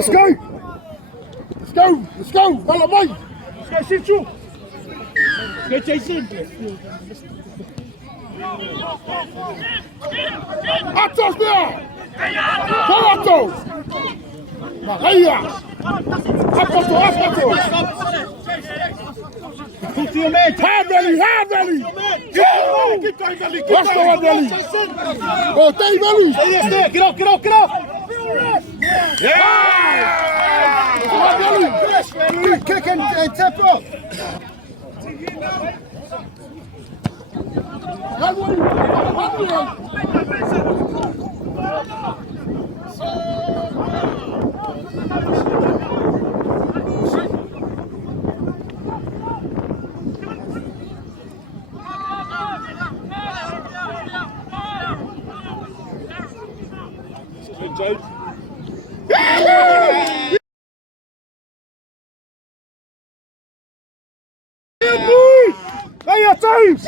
Let's go! Let's go! Let's go! Follow me! Let's go, Central! Let's go, Jason! Atos there! Atos! Maria! Atos! Talk to your man! Hard rally! Hard rally! Get down, rally! Watch the hard rally! Oh, Dave rally! Stay there! Get off! Get off! Get off! Yeah! Kick and tap off. Joe. Hey, your teams!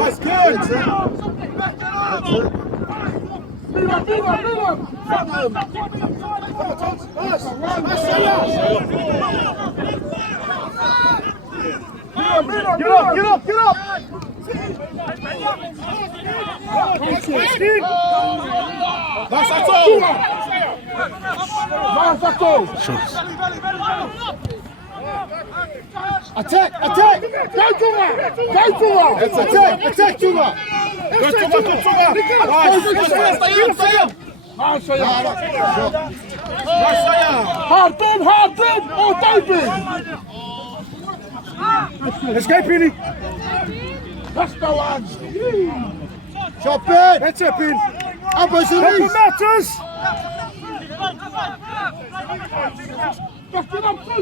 That's good. Get up! That's all. Attack! Go Tunga! That's attack Tunga! Go Tunga! Hard bin! Oh, David! Let's go, Penny! Let's go on! Chop it! That's it, Penny! Up as it is! Matters!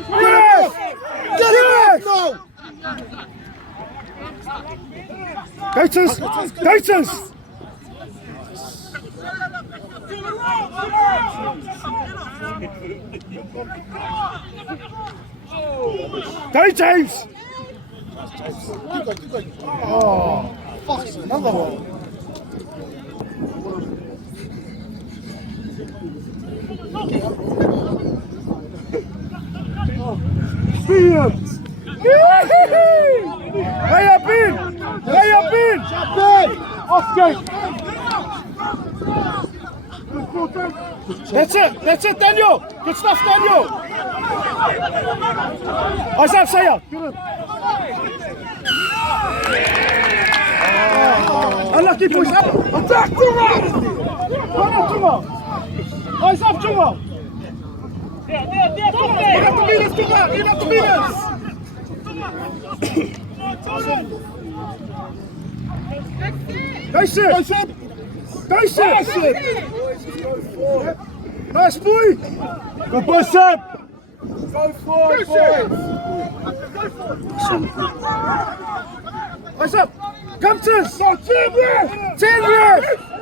Yes! Get it! No! Gators! Go, James! Oh, fuck, another one. Williams! Lay up in! Off gate! That's it, Daniel! Good stuff, Daniel! Eyes up, Saya! Unlucky boys! Attack, Tunga! Come on, Tunga! Eyes up, Tunga! You have to beat us, Tunga! You have to beat us! Go, Sid! Nice boy! Good boy, Sam! Go forward, boys! What's up? Captains! No, team left!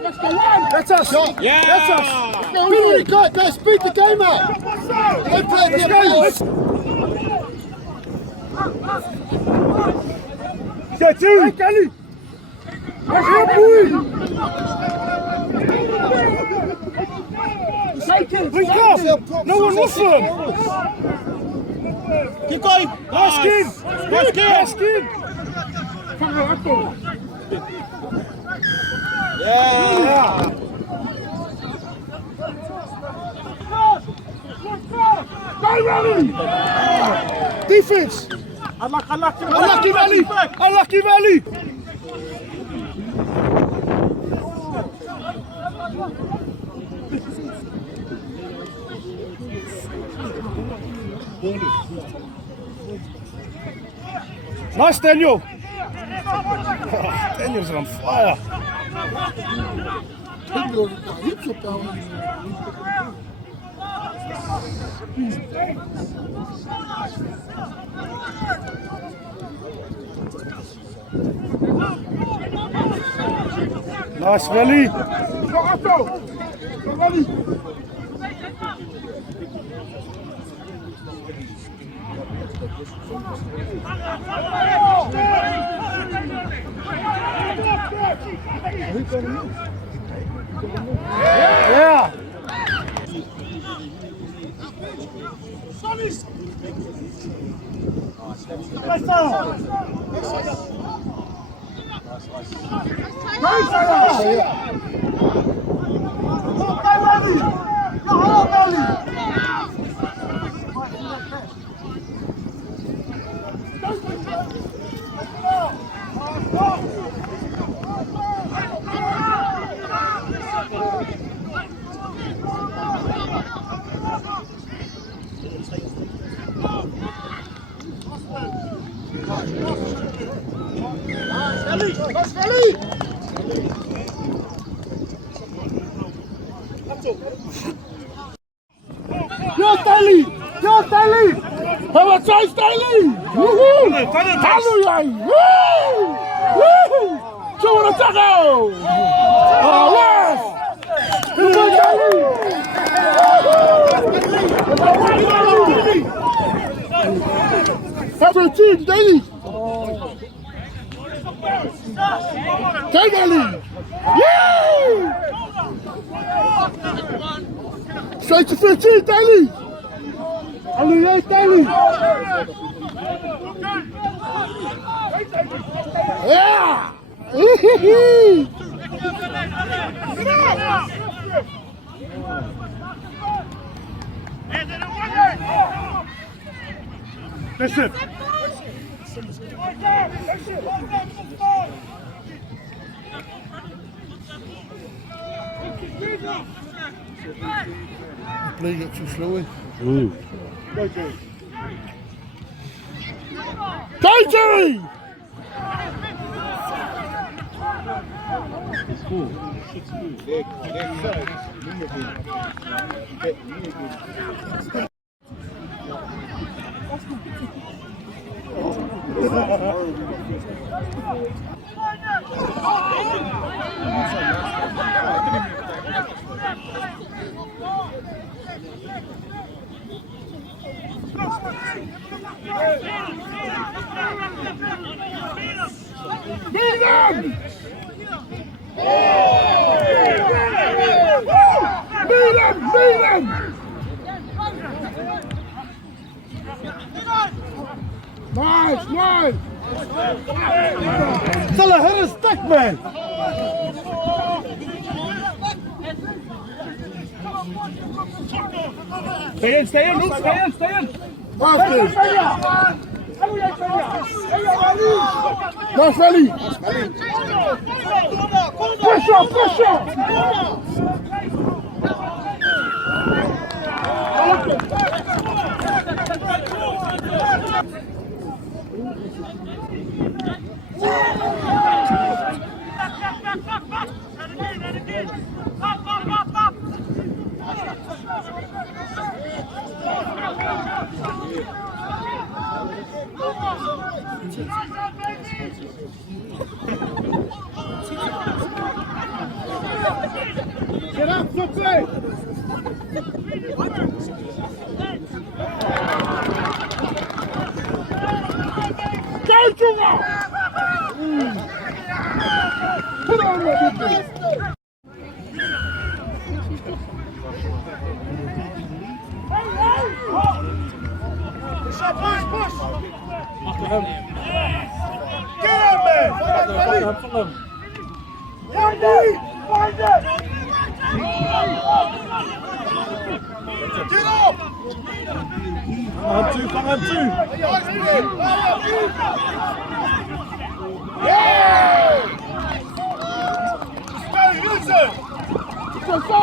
That's the one! That's us! Yeah! That's us! We already got that! Speed the game up! Let's go! Get two! Hey, Kelly! Let's go, boy! Link up! No one with them! Keep going! Last in! Yeah! Go, Rally! Defense! Unlucky Valley! Nice, Daniel! Daniel's on fire! Nice, Valley! Yeah! Yo, Stanley! Have a try, Stanley! Woohoo! Hallelujah! Woo! Woo! Show the tackle! Oh, yes! Come on, Stanley! Have a team, Stanley! Take a lead! Yeah! Straight to 15, Stanley! Hallelujah, Stanley! Yeah! Listen. Play get too slow in. Go, Jerry! Go, Jerry! Beat him! Nice! Tell hit his stick, man! Stay in! Nice, Valley! Push up! Get up, play! Go, Juma! Put on your business! Push! Get up, man! Find it! Find it! Get up! Come on, two. Yeah! Stay, listen! Go, go!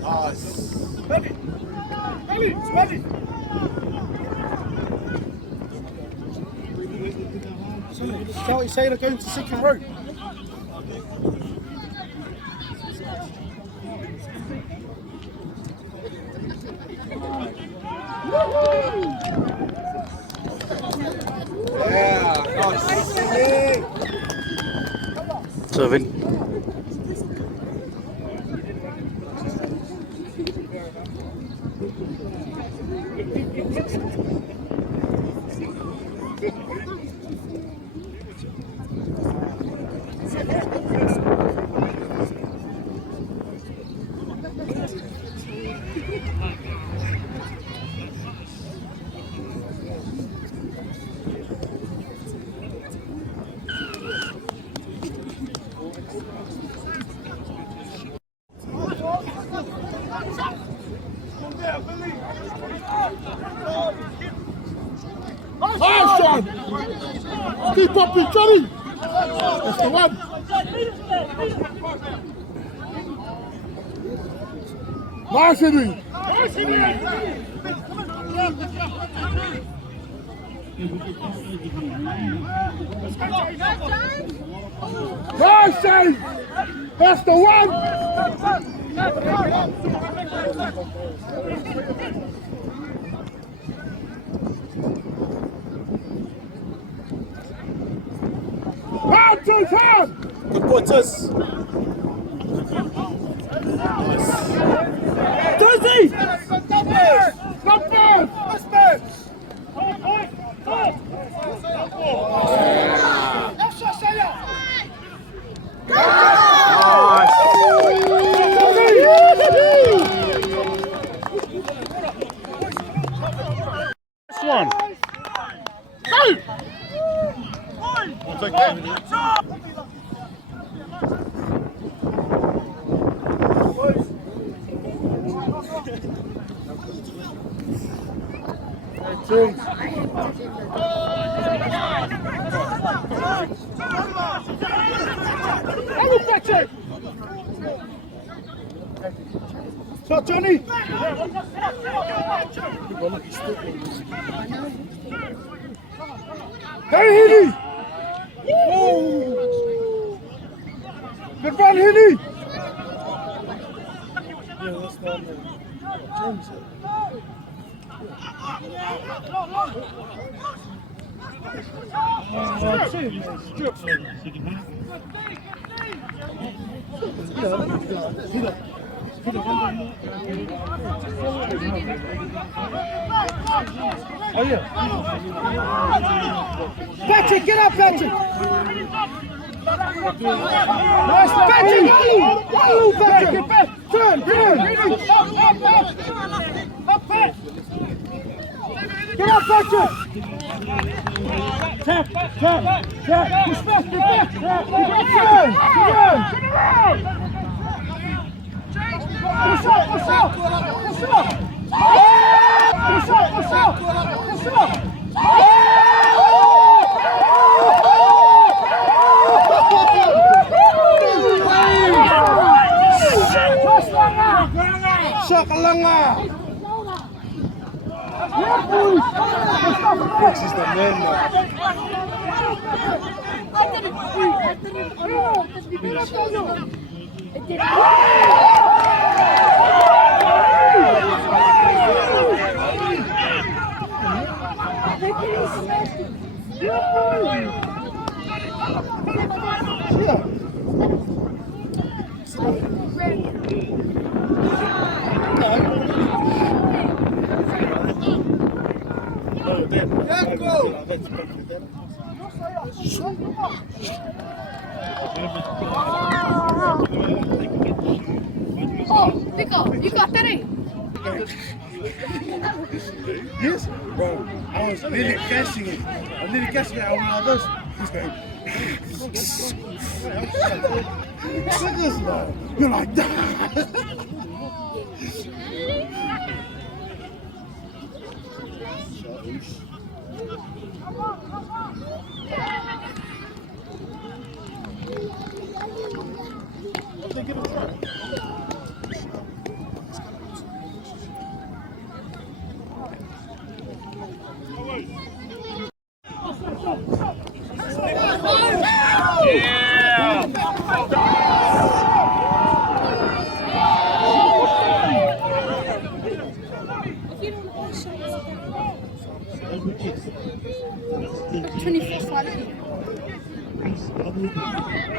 Nice. Ready. Ready. Shelly Sailor going to second row. Yeah, nice. Serving. Nice one! Keep up your Johnny! That's the one! Nice inning! Nice save! That's the one! Hard to hard! Good quarters. Dozy! Not bad! That's bad! This one. Go! I'll take that. So Johnny! Hey Healy! Oh! Good run Healy! Oh yeah. Patrick, get up, Patrick. Nice, Patrick. Oh, Patrick. Turn. Get up, Patrick. Tap. Push back. Push up. Brooks is the man now. Nico, you got that in? Yes, bro. I was nearly catching it. I'm nearly catching it. I was like this. He's going. Look at this, bro. You're like that.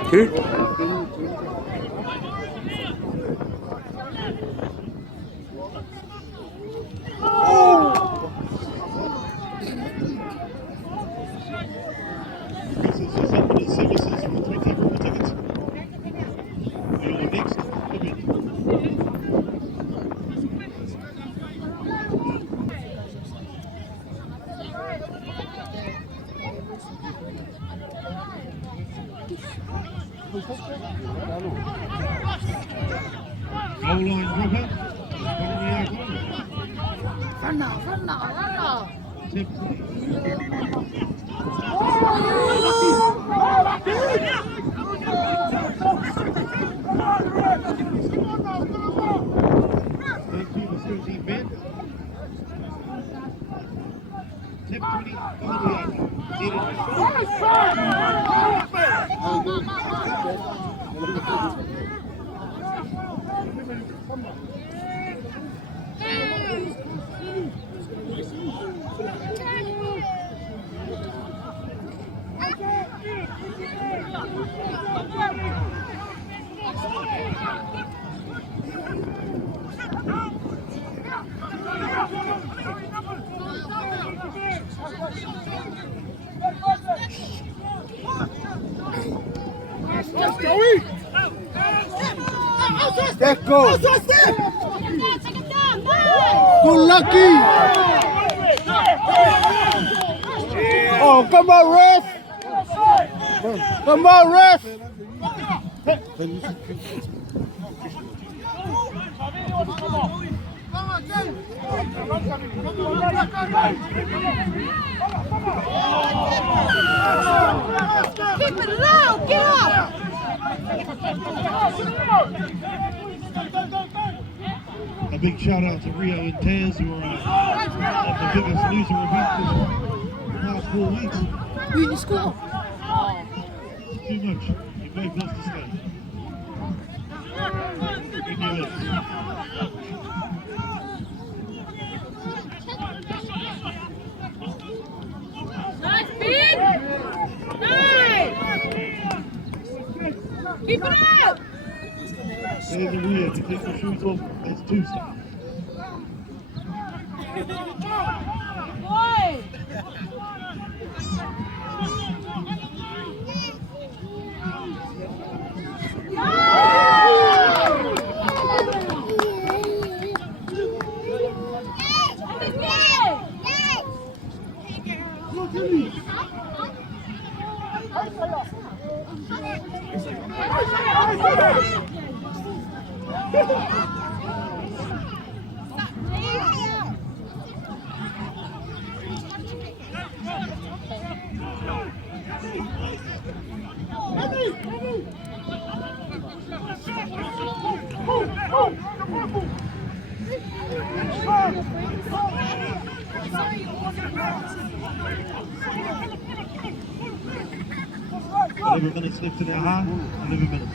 Who? Let's go. Good lucky. Oh, come on, ref. Come on, ref. Keep it low, get off! A big shout out to Rio and Taz, who are the biggest loser event this past 4 weeks. You in school? Too much. You're very close to stay. In your list. Nice, Pete! Nice! Keep it out! There's a Rio to take the shoes off. That's 2 step. Boy! Sorry, 11 minutes left in our half. 11 minutes.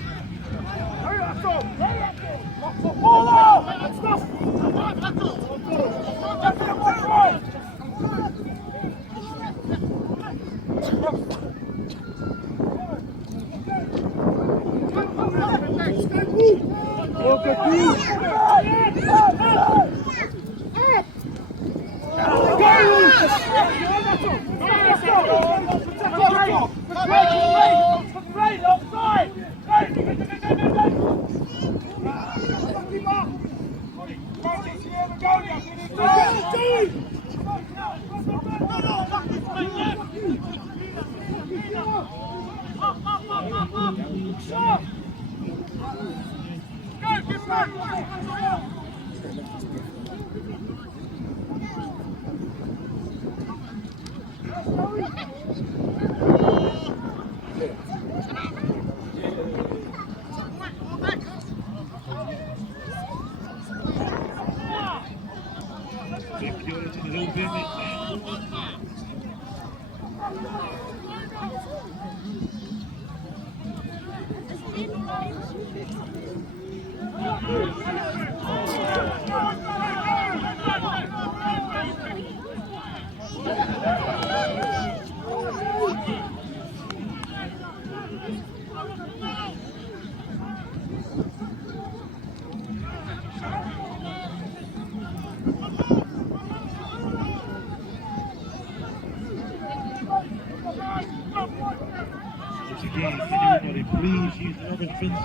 Again, can everybody please use the rubber fins?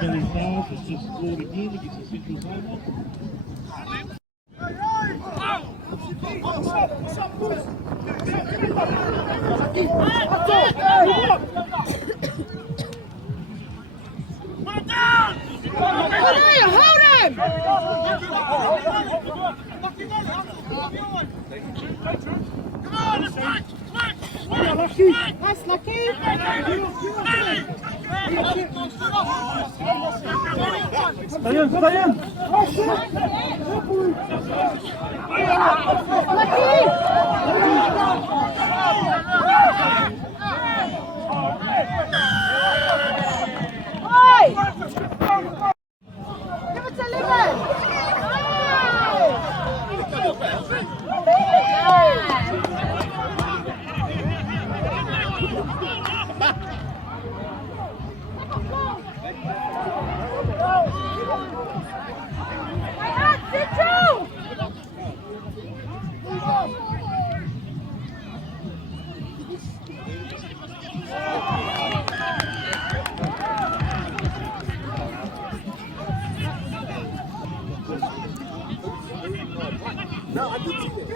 Billy Styles has just scored again against the Central Samoa. Hold him! That's lucky. No, I did see it.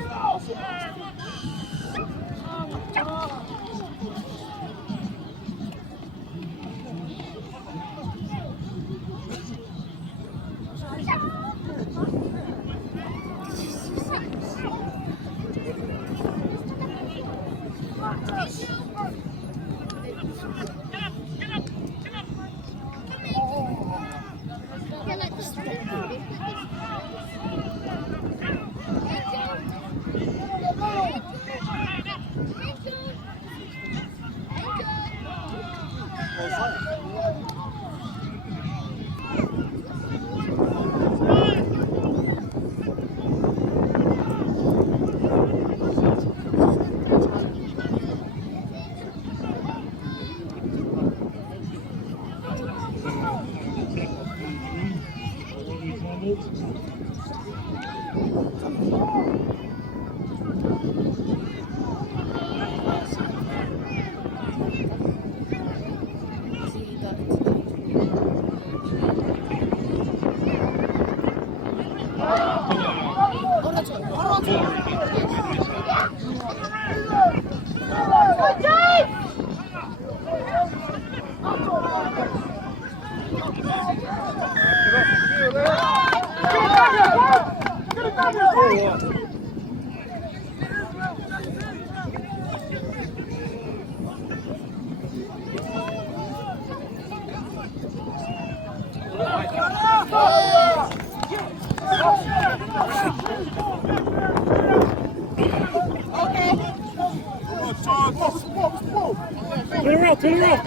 Turn around, turn around.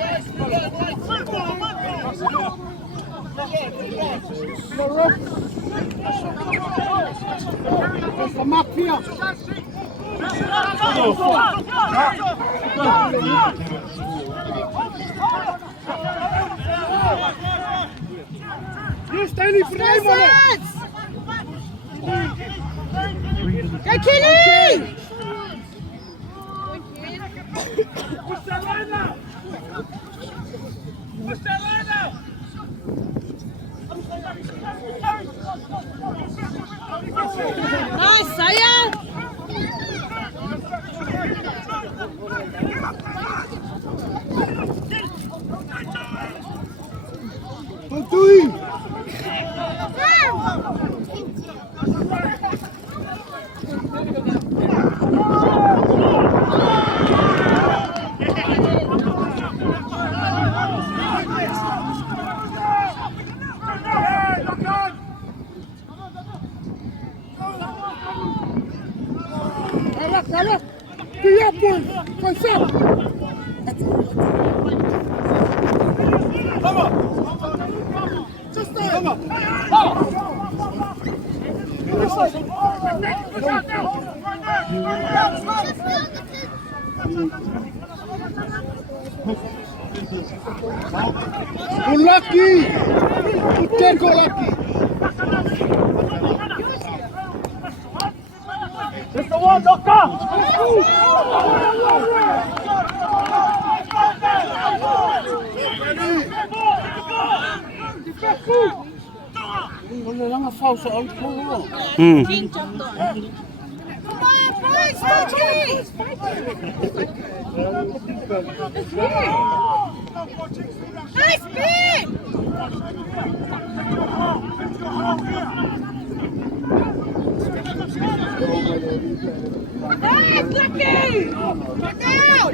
Come up here. You stay in frame on it. Go Kenny! Push that line now! Push that line now! Nice, Saya! Don't do it. Allez, pille point, comme ça. Lucky! Take lucky! It's the one, doctor! Wala lang ang foul sa alcohol. Come on, boys, Touchy! Nice spin! Nice, Lucky! Back out!